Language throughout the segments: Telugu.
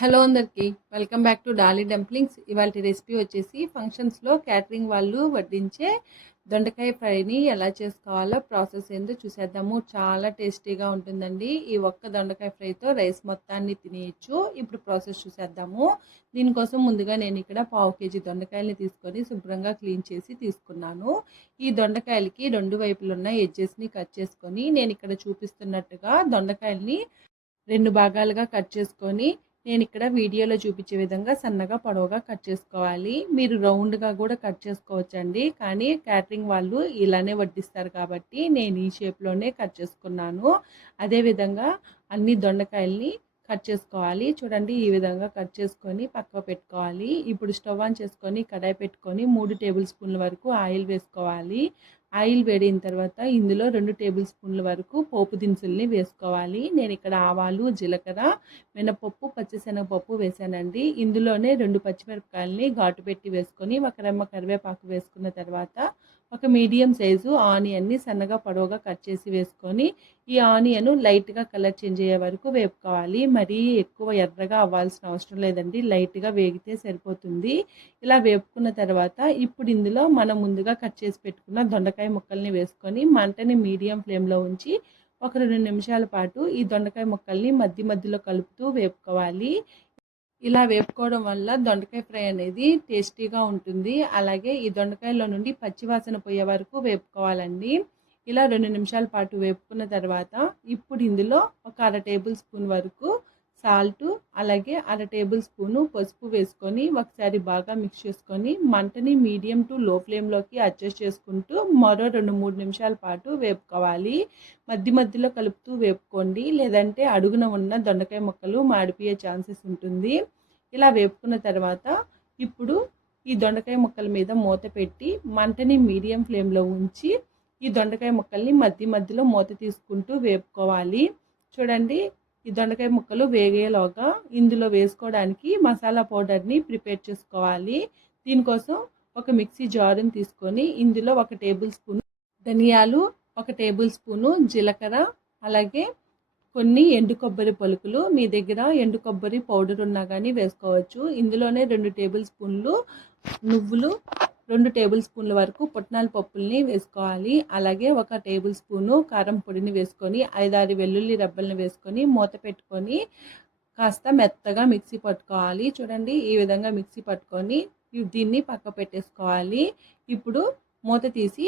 హలో అందరికీ. Welcome back to Dolly Dumplings. ఇవాళ రెసిపీ వచ్చేసి ఫంక్షన్స్లో క్యాటరింగ్ వాళ్ళు వడ్డించే దొండకాయ ఫ్రైని ఎలా చేసుకోవాలో ప్రాసెస్ ఏందో చూసేద్దాము. చాలా టేస్టీగా ఉంటుందండి. ఈ ఒక్క దొండకాయ ఫ్రైతో రైస్ మొత్తాన్ని తినేయచ్చు. ఇప్పుడు ప్రాసెస్ చూసేద్దాము. దీనికోసం ముందుగా నేను ఇక్కడ పావు కేజీ దొండకాయల్ని తీసుకొని శుభ్రంగా క్లీన్ చేసి తీసుకున్నాను. ఈ దొండకాయలకి రెండు వైపులున్న ఎడ్జెస్ని కట్ చేసుకొని నేను ఇక్కడ చూపిస్తున్నట్టుగా దొండకాయల్ని రెండు భాగాలుగా కట్ చేసుకొని నేను ఇక్కడ వీడియోలో చూపించే విధంగా సన్నగా పొడవుగా కట్ చేసుకోవాలి. మీరు రౌండ్గా కూడా కట్ చేసుకోవచ్చండి. కానీ క్యాటరింగ్ వాళ్ళు ఇలానే వడ్డిస్తారు కాబట్టి నేను ఈ షేప్లోనే కట్ చేసుకున్నాను. అదేవిధంగా అన్ని దొండకాయల్ని కట్ చేసుకోవాలి. చూడండి ఈ విధంగా కట్ చేసుకొని పక్క పెట్టుకోవాలి. ఇప్పుడు స్టవ్ ఆన్ చేసుకొని కడాయి పెట్టుకొని మూడు టేబుల్ స్పూన్ల వరకు ఆయిల్ వేసుకోవాలి. ఆయిల్ వేడిన తర్వాత ఇందులో రెండు టేబుల్ స్పూన్ల వరకు పోపు దినుసుల్ని వేసుకోవాలి. నేను ఇక్కడ ఆవాలు జీలకర్ర మినపప్పు పచ్చిశనగపప్పు వేసానండి. ఇందులోనే రెండు పచ్చిమిరపకాయలని ఘాటు పెట్టి వేసుకొని ఒక రెమ్మ కరివేపాకు వేసుకున్న తర్వాత ఒక మీడియం సైజు ఆనియన్ని సన్నగా పొడవుగా కట్ చేసి వేసుకొని ఈ ఆనియన్ లైట్గా కలర్ చేంజ్ అయ్యే వరకు వేపుకోవాలి. మరీ ఎక్కువ ఎర్రగా అవ్వాల్సిన అవసరం లేదండి. లైట్గా వేగితే సరిపోతుంది. ఇలా వేపుకున్న తర్వాత ఇప్పుడు ఇందులో మనం ముందుగా కట్ చేసి పెట్టుకున్న దొండకాయ ముక్కల్ని వేసుకొని మంటని మీడియం ఫ్లేమ్లో ఉంచి ఒక రెండు నిమిషాల పాటు ఈ దొండకాయ ముక్కల్ని మధ్య మధ్యలో కలుపుతూ వేపుకోవాలి. ఇలా వేపుకోవడం వల్ల దొండకాయ ఫ్రై అనేది టేస్టీగా ఉంటుంది. అలాగే ఈ దొండకాయలో నుండి పచ్చివాసన పోయే వరకు వేపుకోవాలండి. ఇలా రెండు నిమిషాల పాటు వేపుకున్న తర్వాత ఇప్పుడు ఇందులో ఒక అర టేబుల్ స్పూన్ వరకు సాల్ట్ అలాగే అర టేబుల్ స్పూను పసుపు వేసుకొని ఒకసారి బాగా మిక్స్ చేసుకొని మంటని మీడియం టు లో ఫ్లేమ్లోకి అడ్జస్ట్ చేసుకుంటూ మరో రెండు మూడు నిమిషాల పాటు వేపుకోవాలి. మధ్య మధ్యలో కలుపుతూ వేపుకోండి. లేదంటే అడుగున ఉన్న దొండకాయ ముక్కలు మాడిపోయే ఛాన్సెస్ ఉంటుంది. ఇలా వేపుకున్న తర్వాత ఇప్పుడు ఈ దొండకాయ ముక్కల మీద మూత పెట్టి మంటని మీడియం ఫ్లేమ్లో ఉంచి ఈ దొండకాయ ముక్కల్ని మధ్య మధ్యలో మూత తీసుకుంటూ వేపుకోవాలి. చూడండి ఈ దొండకాయ ముక్కలు వేగేలోగా ఇందులో వేసుకోవడానికి మసాలా పౌడర్ని ప్రిపేర్ చేసుకోవాలి. దీనికోసం ఒక మిక్సీ జారుని తీసుకొని ఇందులో ఒక టేబుల్ స్పూన్ ధనియాలు ఒక టేబుల్ స్పూను జీలకర్ర అలాగే కొన్ని ఎండు కొబ్బరి పలుకులు. మీ దగ్గర ఎండు కొబ్బరి పౌడర్ ఉన్నా కానీ వేసుకోవచ్చు. ఇందులోనే రెండు టేబుల్ స్పూన్లు నువ్వులు రెండు టేబుల్ స్పూన్ల వరకు పుట్నాల పప్పుల్ని వేసుకోవాలి. అలాగే ఒక టేబుల్ స్పూను కారం పొడిని వేసుకొని ఐదారు వెల్లుల్లి రబ్బల్ని వేసుకొని మూత పెట్టుకొని కాస్త మెత్తగా మిక్సీ పట్టుకోవాలి. చూడండి ఈ విధంగా మిక్సీ పట్టుకొని దీన్ని పక్క పెట్టేసుకోవాలి. ఇప్పుడు మూత తీసి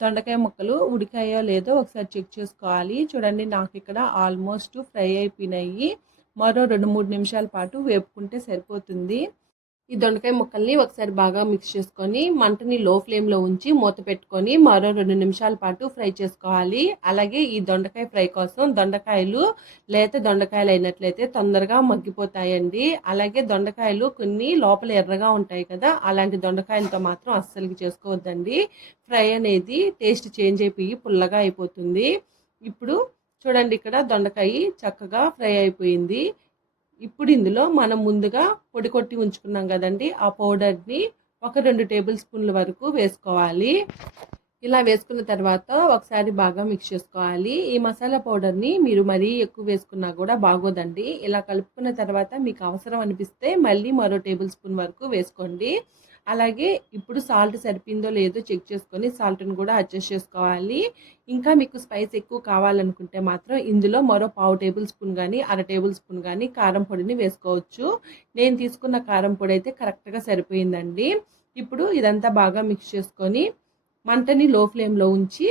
దొండకాయ ముక్కలు ఉడికాయో లేదో ఒకసారి చెక్ చేసుకోవాలి. చూడండి నాకు ఇక్కడ ఆల్మోస్ట్ ఫ్రై అయిపోయినాయి. మరో రెండు మూడు నిమిషాల పాటు వేపుకుంటే సరిపోతుంది. ఈ దొండకాయ ముక్కల్ని ఒకసారి బాగా మిక్స్ చేసుకొని మంటని లో ఫ్లేమ్లో ఉంచి మూత పెట్టుకొని మరో రెండు నిమిషాల పాటు ఫ్రై చేసుకోవాలి. అలాగే ఈ దొండకాయ ఫ్రై కోసం దొండకాయలు లేత దొండకాయలు అయినట్లయితే తొందరగా మగ్గిపోతాయండి. అలాగే దొండకాయలు కొన్ని లోపల ఎర్రగా ఉంటాయి కదా అలాంటి దొండకాయలతో మాత్రం అస్సలు చేసుకోవద్దండి. ఫ్రై అనేది టేస్ట్ చేంజ్ అయిపోయి పుల్లగా అయిపోతుంది. ఇప్పుడు చూడండి ఇక్కడ దొండకాయ చక్కగా ఫ్రై అయిపోయింది. ఇప్పుడు ఇందులో మనం ముందుగా పొడి కొట్టి ఉంచుకున్నాం కదండి. ఆ పౌడర్ని ఒక రెండు టేబుల్ స్పూన్ల వరకు వేసుకోవాలి. ఇలా వేసుకున్న తర్వాత ఒకసారి బాగా మిక్స్ చేసుకోవాలి. ఈ మసాలా పౌడర్ని మీరు మరీ ఎక్కువ వేసుకున్నా కూడా బాగోదండి. ఇలా కలుపుకున్న తర్వాత మీకు అవసరం అనిపిస్తే మళ్ళీ మరో టేబుల్ స్పూన్ వరకు వేసుకోండి. అలాగే ఇప్పుడు సాల్ట్ సరిపోయిందో లేదో చెక్ చేసుకొని సాల్ట్ని కూడా అడ్జస్ట్ చేసుకోవాలి. ఇంకా మీకు స్పైస్ ఎక్కువ కావాలనుకుంటే మాత్రం ఇందులో మరో పావు టేబుల్ స్పూన్ కానీ అర టేబుల్ స్పూన్ కానీ కారం పొడిని వేసుకోవచ్చు. నేను తీసుకున్న కారం పొడి అయితే కరెక్ట్గా సరిపోయిందండి. ఇప్పుడు ఇదంతా బాగా మిక్స్ చేసుకొని మంటని లో ఫ్లేమ్లో ఉంచి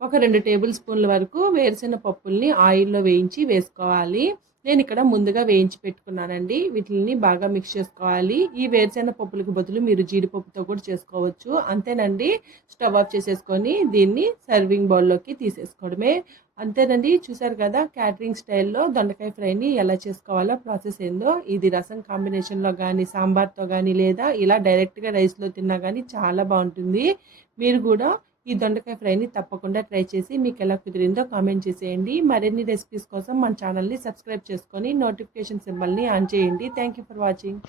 ఒక రెండు టేబుల్ స్పూన్ల వరకు వేరుశెనగ పప్పుల్ని ఆయిల్లో వేయించి వేసుకోవాలి. నేను ఇక్కడ ముందుగా వేయించి పెట్టుకున్నానండి. వీటిని బాగా మిక్స్ చేసుకోవాలి. ఈ వేరుశెనగ పప్పులకు బదులు మీరు జీడిపప్పుతో కూడా చేసుకోవచ్చు. అంతేనండి. స్టవ్ ఆఫ్ చేసేసుకొని దీన్ని సర్వింగ్ బౌల్లోకి తీసేసుకోవడమే. అంతేనండి. చూసారు కదా క్యాటరింగ్ స్టైల్లో దొండకాయ ఫ్రైని ఎలా చేసుకోవాలో ప్రాసెస్ ఏందో. ఇది రసం కాంబినేషన్లో కానీ సాంబార్తో కానీ లేదా ఇలా డైరెక్ట్గా రైస్లో తిన్నా కానీ చాలా బాగుంటుంది. మీరు కూడా ఈ దొండకాయ ఫ్రైని తప్పకుండా ట్రై చేసి మీకు ఎలా కుదిరిందో కామెంట్ చేసేయండి. మరిన్ని రెసిపీస్ కోసం మన ఛానల్ని సబ్స్క్రైబ్ చేసుకొని నోటిఫికేషన్ సింబల్ని ఆన్ చేయండి. Thank for watching